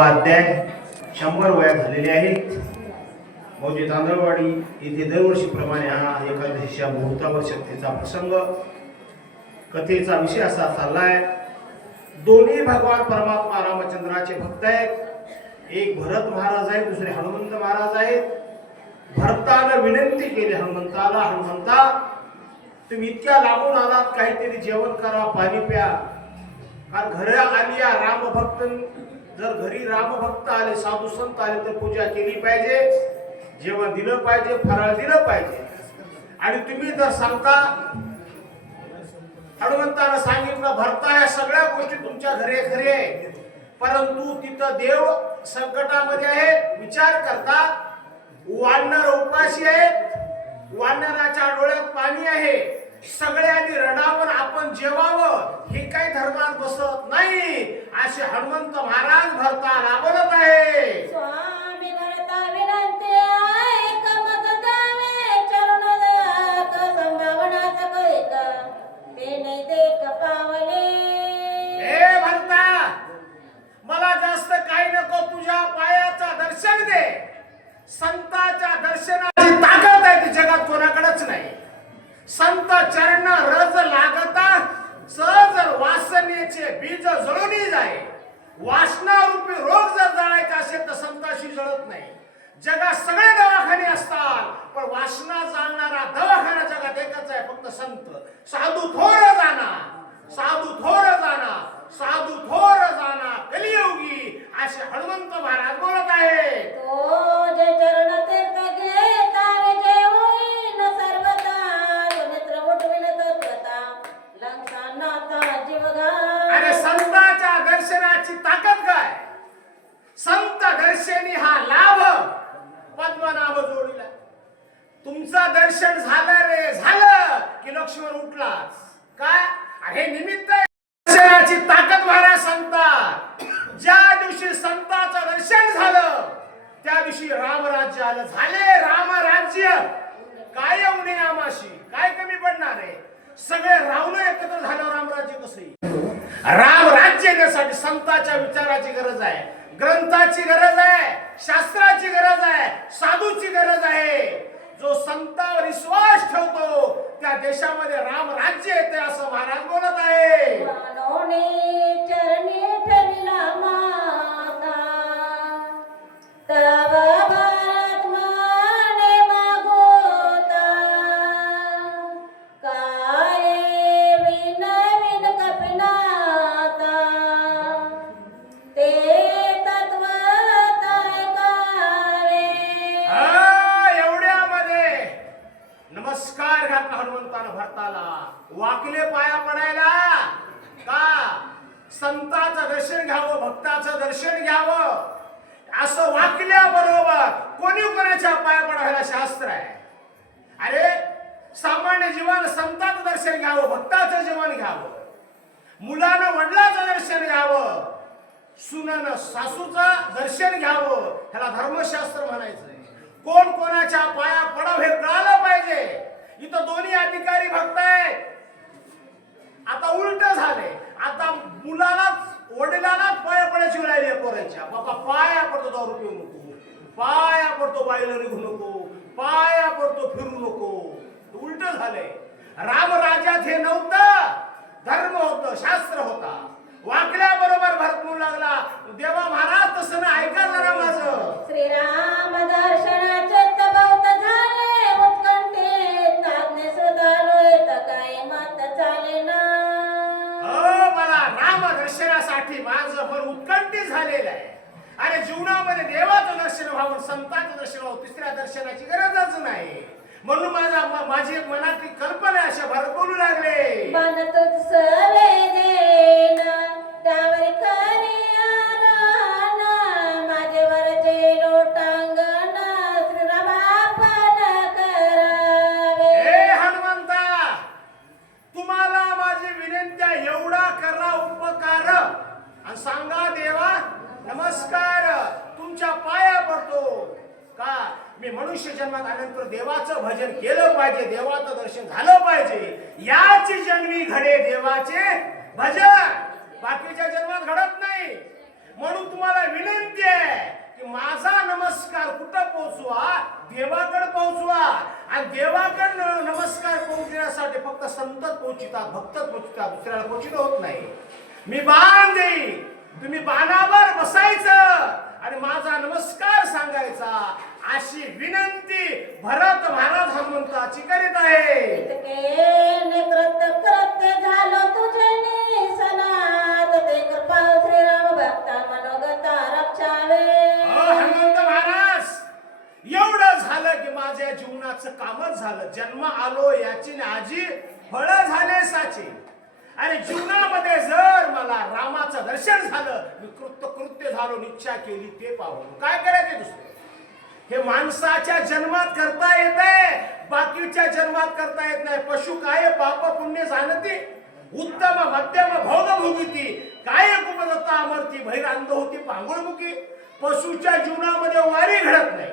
अध्याय 100 वया झालेले आहेत. मौजे तांदळवाडी येथे दरवर्षीप्रमाणे हा एकादशीच्या मुहूर्तावर शक्तीचा प्रसंग कथेचा विषय असा चाललाय. दोन्ही भगवान परमात्मा रामचंद्राचे भक्त आहेत. एक भरत महाराज आहेत, दुसरे हनुमंत महाराज आहेत. भरतानं विनंती केली हनुमंताला, हनुमंता तुम्ही इतक्या लांबून आलात, काहीतरी जेवण करा, पाणी प्या. कारण घरी आली राम भक्त, जर घरी राम भक्त आले, साधू संत आले तर पूजा केली पाहिजे, जेवण दिलं पाहिजे, फराळ दिलं पाहिजे. आणि तुम्ही जर सांगता, हनुमंतानं सांगितलं भरता या सगळ्या गोष्टी तुमच्या घरी खरी आहे, परंतु तिथं देव संकटामध्ये आहे, विचार करतात. वानर उपाशी आहेत, वानराच्या डोळ्यात पाणी आहे, सगळ्यांनी रडावं, आपण जेवावं, हे काही धर्मात बसत नाही, असे हनुमंत महाराज भरताला बोलत आहे. स्वामी भरता विनंती ऐक मत द्यावे, चरण दाक संभावनात कैक ते नाही ते कपावले. हे भरता, मला जास्त काही नको, तुझ्या पायाचा दर्शन दे. संताच्या दर्शनाची ताकद आहे ती जगात कोणाकडेच नाही. संत चरण रज लागता सहज वासनेचे बीज जळून जाय. वासना रूपी रोग जर जळायचा असेल तर संताशी जळत नाही. जगात सगळे दवाखाने असतात, पण वासना जाणणारा दवाखाना जगात एकच आहे, फक्त संत. साधू थोर जाना, साधू थोर जाना, साधू थोर जाना कलियुगी, असे हनुमंत महाराज बोलत आहे. तो जे चरण तीर्थ घेता विजय होईन सर्वता, जो नेत्र उठविल तत्वता लंका नाथा जीवघा. आणि संताच्या दर्शनाची ताकद काय? संत दर्शनी हा लाभ पद्मनाभ जोडीला. तुमचं दर्शन झालं रे, झालं की लक्ष्मण उठलाच. काय हे निमित्त आहे. दर्शनाची ताकद महाराज सांगतात. ज्या दिवशी संताचं दर्शन झालं त्या दिवशी रामराज्य आलं. झाले रामराज्य, काय उणे आमाशी, काय कमी पडणार आहे? सगळे रावण एकत्र झालं, रामराज्य कसं? राम राज्य येण्यासाठी संतांच्या विचाराची गरज आहे, ग्रंथाची गरज आहे, शास्त्राची गरज आहे, साधूची गरज आहे. जो संतांवर विश्वास ठेवतो त्या देशामध्ये राम राज्य येते, असं महाराज बोलत आहे. मानवने चरणी ठरला माता, तव भारत माने मागोता. काय विनविन कपिनाता, ते तत्व ऐकावे. एवढ्यामध्ये नमस्कार घातला हनुमंतानं भरताला. वाकले पाया पडायला का? संताचं दर्शन घ्यावं, भक्ताचं दर्शन घ्यावं, असं वाकल्याबरोबर कोणी कोणाच्या पाया पडायला शास्त्र आहे. अरे सामान्य जीवन संताचं दर्शन घ्यावं, भक्ताचं जीवन घ्यावं, मुलानं वडिलाचं दर्शन घ्यावं, सुनानं सासूचं दर्शन घ्यावं, ह्याला धर्मशास्त्र म्हणायचंय. कोण कोणाच्या पाया पडावं हे कळालं पाहिजे. इथं दोन्ही अधिकारी भक्त आहेत. आता उलट झाले, आता मुलालाच वडिलालाच पाया पडायची वेळ आली पोरांच्या. बाबा पाया पडतो दारू पिऊ नको, पाया पडतो बाईला निघू नको, पाया पडतो फिरू नको. उलट झाले. रामराज्यात हे नव्हतं, धर्म होतं, शास्त्र होता. वाकल्या बरोबर भरत म्हणू लागला, देवा महाराज तसं ना, ऐका जरा माझं. श्रीराम दर्शनाचे तबौत झाले, उत्कंठेत आज्ञे शोधालोय, काय मात चालेना. मला राम दर्शनासाठी माझं पण उत्कंठित झालेलं आहे. आणि जीवनामध्ये देवाचं दर्शन व्हावं, संतांचं दर्शन व्हावं, तिसऱ्या दर्शनाची गरजच नाही. म्हणून माझी एक मनातली कल्पना अशा भरत बोलू लागले. बनतोच सवे देना, त्यावर करिया माझे वरचे लोटांगण, श्रीरामापण करावे. हे हनुमंता, तुम्हाला माझी विनंती आहे, एवढा करा उपकार आणि सांगा देवा नमस्कार, तुमच्या पाया पडतो. का मी मनुष्य जन्मात आल्यानंतर देवाचं भजन केलं पाहिजे, देवाचं दर्शन झालं पाहिजे. याची जन्मी घडे देवाचे भजन, बाकीच्या जन्मात घडत नाही. म्हणून तुम्हाला विनंती माझा नमस्कार कुठं पोहोचवा? देवाकडे पोहोचवा. आणि देवाकडे नमस्कार पोहोचण्यासाठी फक्त संतच पोहोचितात, भक्तच पोहोचतात, दुसऱ्याला पोहोचित होत नाही. मी बाण देईन, तुम्ही बाणावर बसायचं आणि माझा नमस्कार सांगायचा, अशी विनंती भरत महाराज हनुमंताची करीत आहे. इतके कृत्य कृत्य झालो तुझे निसनात, ते कृपा श्रीराम भक्ता मनोगता रक्षावे. हनुमंत महाराज, एवढं झालं की माझ्या जीवनाचं कामच झालं. जन्म आलो याची आजी फळ झाले साची. आणि जीवनामध्ये जर मला रामाचं दर्शन झालं, मी कृत्य झालो, निच्छा केली ते पाहून काय करायचे दुसरे? हे माणसाच्या जन्मात करता येते, बाकीच्या जन्मात करता येत नाही. पशु काय पाप पुण्य जाणती, उत्तम मध्यम भोग भोगिती, काय कुपदत्ता अमरती, बहिर अंध होती पांगुळमुखी. पशुच्या जीवनामध्ये वारी घडत नाही,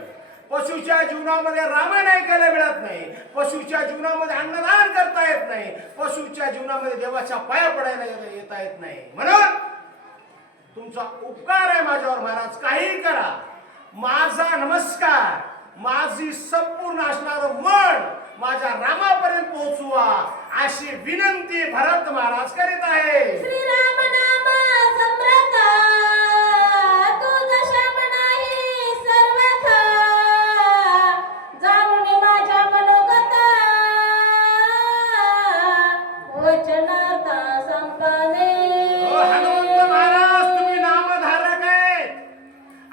पशुच्या जीवनामध्ये रामायण ऐकायला मिळत नाही, पशुच्या जीवनामध्ये अन्नदान करता येत नाही, पशुच्या जीवनामध्ये देवाच्या पाया पडायला येता येत नाही. म्हणून तुमचा उपकार आहे माझ्यावर महाराज, काही करा. माझा नमस्कार, माझी संपूर्ण असणारं मन माझ्या रामापर्यंत पोहोचवा, अशी विनंती भरत महाराज करीत आहे. श्रीराम नाम समर्थ, तुझ श्याम नाही सर्वथा, जाणून माझ्या मनोगता, वचनाता संपदे. हनुमंत महाराज, तुम्ही नामधारक आहेत.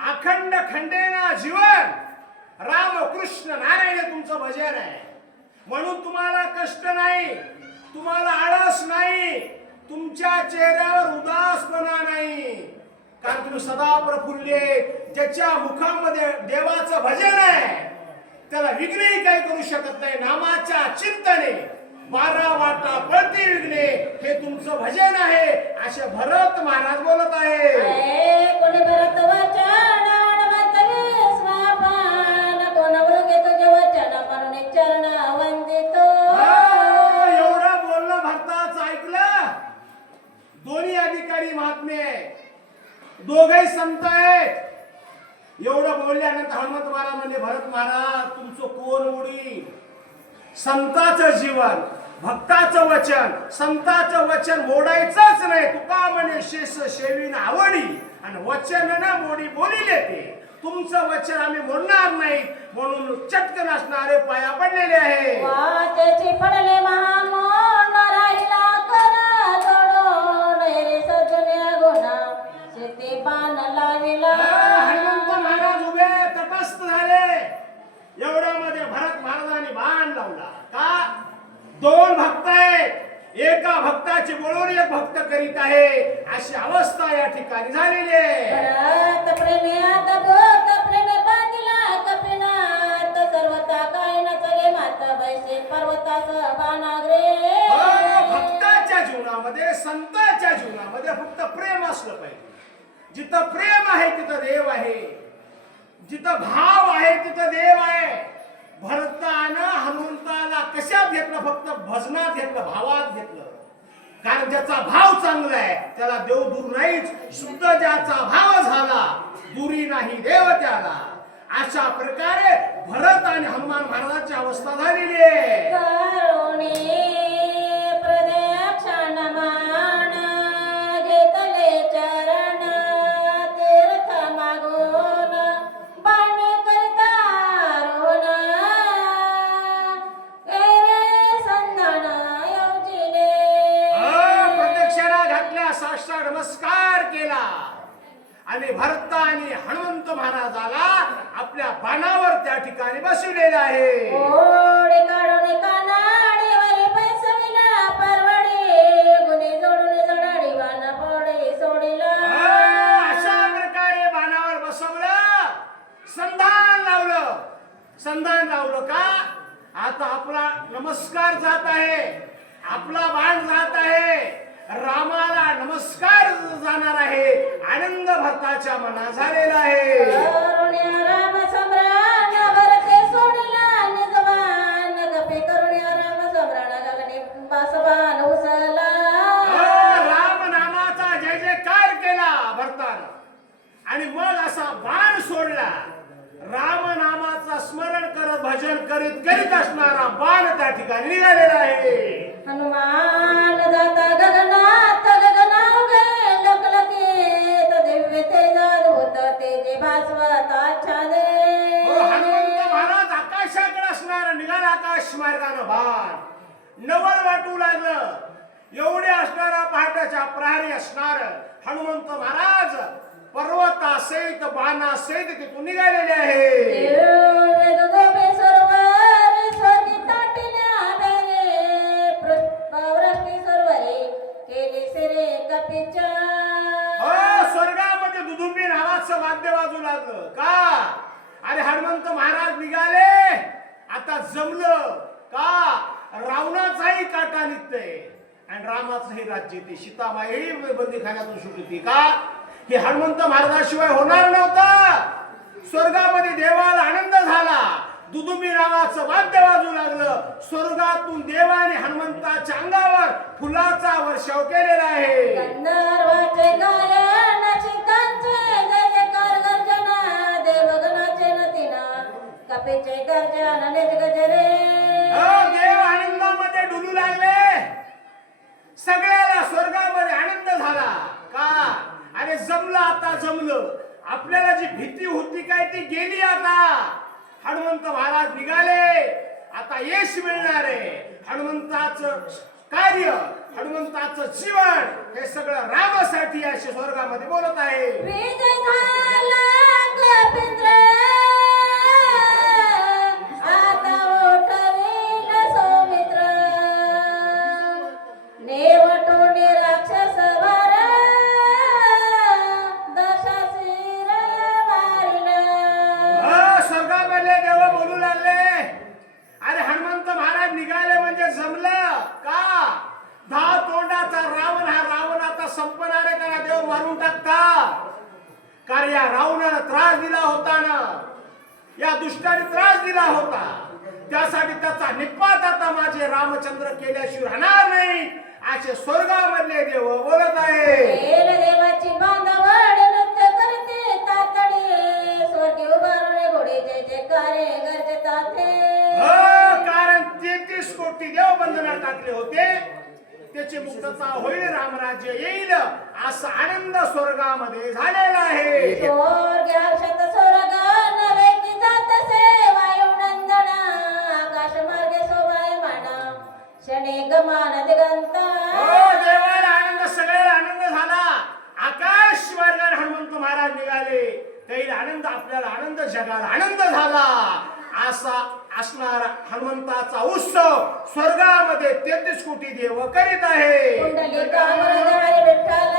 अखंड खंडेना जीवन राम कृष्ण नारायण हे तुमचं भजन आहे. म्हणून तुम्हाला कष्ट नाही, तुम्हाला आळस नाही, तुमच्या चेहऱ्यावर उदासपणा नाही, कारण तुम्ही सदा प्रफुल्ले. ज्याच्या मुखामध्ये देवाचं भजन आहे त्याला विघ्नही काही करू शकत नाही. नामाच्या चिंतने 12 वाटा पळती विघ्ने, हे तुमचं भजन आहे, असे भरत महाराज बोलत आहे. कोणी भरत वचन स्वापान, कोणावर घेतो जे वचन म्हणून चरण वंदितो. एवढं बोलणं भरताच ऐकलं. दोन्ही अधिकारी महात्मे, दोघही संत आहेत. एवढं बोलल्यानंतर हनुमंत महाराज म्हणजे, भरत महाराज तुमचं कोण उडी? संताचं जीवन, भक्ताचं वचन, संताचं वचन मोडायचंच नाही. तुका म्हणे शेष शेवीन आवडी, आणि वचन ना मोडी बोलिले ते. तुमचं वचन आम्ही मोडणार नाही, म्हणून चटकन असणारे पाया पडलेले आहे. वाचेची पडले महामोन, राहिला करा जोडून, रे सजन्या गुणा शेती बाण लाविला. हनुमंत महाराज उभे तटस्थ झाले. एवढ्यामध्ये भरत महाराजांनी बाण लावला. का? 2 भक्त आहेत, एका भक्ताची बोलून एक भक्त करीत आहे, अशी अवस्था या ठिकाणी झालेली आहे. भरत प्रेम्यात भूत प्रेमे बांधिला कपिनाथ, सर्वता काय न चले मात बैसे पर्वतास बाणाग्रे. भक्ताच्या जीवनामध्ये, संतांच्या जीवनामध्ये फक्त प्रेम असलं पाहिजे. जिथं प्रेम आहे तिथं देव आहे, जिथं भाव आहे तिथं देव आहे. भरतानं हनुमंताला कशात घेतलं? फक्त भजनात घेतलं, भावात घेतलं. कारण ज्याचा भाव चांगला आहे त्याला देव दूर नाहीच. शुद्ध ज्याचा भाव झाला दुरी नाही देव त्याला. अशा प्रकारे भरत आणि हनुमान महाराजांची अवस्था झालेली आहे. करुणी प्रदक्षिण मान, घेतले चरण तीर्थ मागून, बाणी करिता रोण, रे संधान योजिले. प्रदक्षिणा घातल्या, साष्टांग नमस्कार केला आणि भरत आणि हनुमंत महाराजाला आपल्या बाणावर त्या ठिकाणी बसविलेले आहे. ओढे काढून कानाडीवर पैसविला परवडी, गुन्हे जोडून जडाडी बाण पोडे सोडिला. अशा प्रकारे बाणावर बसवलं, संधान लावलं. संधान लावलं का? आता आपला नमस्कार जात आहे, आपला बाण जात आहे, रामाला नमस्कार जाणार आहे. आनंद भरताच्या मनात झालेला आहे. करुण्या राम सम्राट भरते सोडिला निजवान, गपे करुण्या राम सम्राट गगने बासबान उसला. राम नामाचा जय जयकार केला भरतानं, आणि मग असा बाण सोडला राम नामाचा स्मरण करत भजन करीत करीत असणारा बाण त्या ठिकाणी निघालेला आहे. हनुमान जाता गगनात गगनावघे लखलखीत दिव्य तेजात होत तेजे भासवत आच्छादे. हनुमंत महाराज आकाशाकडे असणार निघाला आकाश मार्गानं बाण नवल वाटू लागलं. एवढे असणारा पहाटाच्या प्रहरी असणार हनुमंत महाराज पर्वतासहित बाणासहित तिथून निघालेले आहे. वेद दोबे सरोवर स्वर्गी ताटिल्या बेरे पुष्पवृष्टी सरोवरे केली सिरे कपीच्या. स्वर्गामध्ये दुदुंबी नावाचं वाद्य वाजू लागलं का? अरे हनुमंत महाराज निघाले आता जमलं का? रावणाचाही काटा निघतंय आणि रामाचंही राज्य ते सीतामाई बंदीखान्यातून सुटती का? हे हनुमंत महाराजाशिवाय होणार नव्हतं. स्वर्गामध्ये देवाला आनंद झाला. दुदुंबी नावाचं वाद्य वाजू लागलं. स्वर्गातून देवाने हनुमंताच्या अंगावर फुलाचा वर्षाव केलेला आहे. गंधर्वाचे गायन चिंतांचे जय जयकार गर्जना देवगणाचे नतीना कपीचे गर्जन निज गजरे. देव आनंदामध्ये डुलू लागले. सगळ्याला स्वर्गामध्ये आनंद झाला का? अरे जमलं आता जमलं. आपल्याला जी भीती होती काय ती गेली आता. हनुमंत महाराज निघाले आता यश मिळणार आहे. हनुमंताचं कार्य हनुमंताचं जीवन हे सगळं रामासाठी असे स्वर्गामध्ये बोलत आहे. विजय झाला कपींद्र आता उठविल सौमित्र नेवटोनी राक्षस भार दशाशीर मारिला. स्वर्गामधले देव बोलू लागले. अरे हनुमंत महाराज निघाले म्हणजे जमलं का? 10 तोंडाचा रावण हा रावण आता संपणार आहे. त्याला देव मारून टाकता. कारण या रावणानं त्रास दिला होता ना, या दुष्टाने त्रास दिला होता. त्यासाठी त्याचा निपात आता माझे रामचंद्र केल्याशिवाय राहणार नाही असे स्वर्गामधले देव बोलत आहे. देवाची बांधावड नृत्य करते तातडे स्वर्गी उभारणे घोडे जय जयकारे गर्जतात. कारण 33 कोटी देव बंधनात टाकले होते. त्याची मुक्तता होईल रामराज्य येईल असा आनंद स्वर्गामध्ये झालेला आहे. स्वर्ग हर्षत स्वर्ग नवे की जातसे वायुनंदन आकाश मार्गे शोभायमान क्षणे गमान दिगंत. देवाला आनंद सगळ्याला आनंद झाला. आकाश मार्गाने हनुमंत महाराज निघाले. काही आनंद आपल्याला आनंद जगाला आनंद झाला. असा असणारा हनुमंताचा उत्सव स्वर्गामध्ये 33 कोटी देव करीत आहे. कुंडलिका वरदारी विठ्ठल